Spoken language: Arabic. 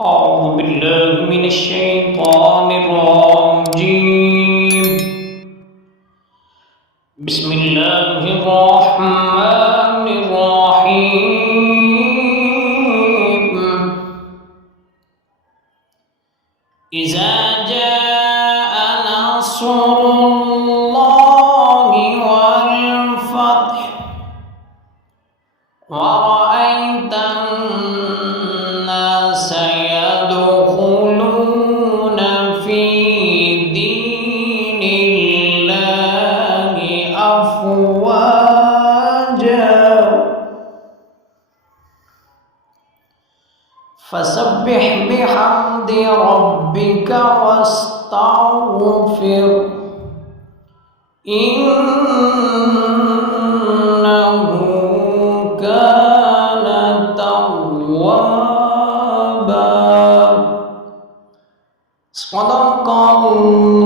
أعوذ بالله من الشيطان الرجيم. بسم الله الرحمن الرحيم. إذا جاء نصر الله والفتح ورأيت الناس يدخلون في دين الله أفواجا فسبح بحمد ربك واستغفر إنه كان توابا. صدق الله.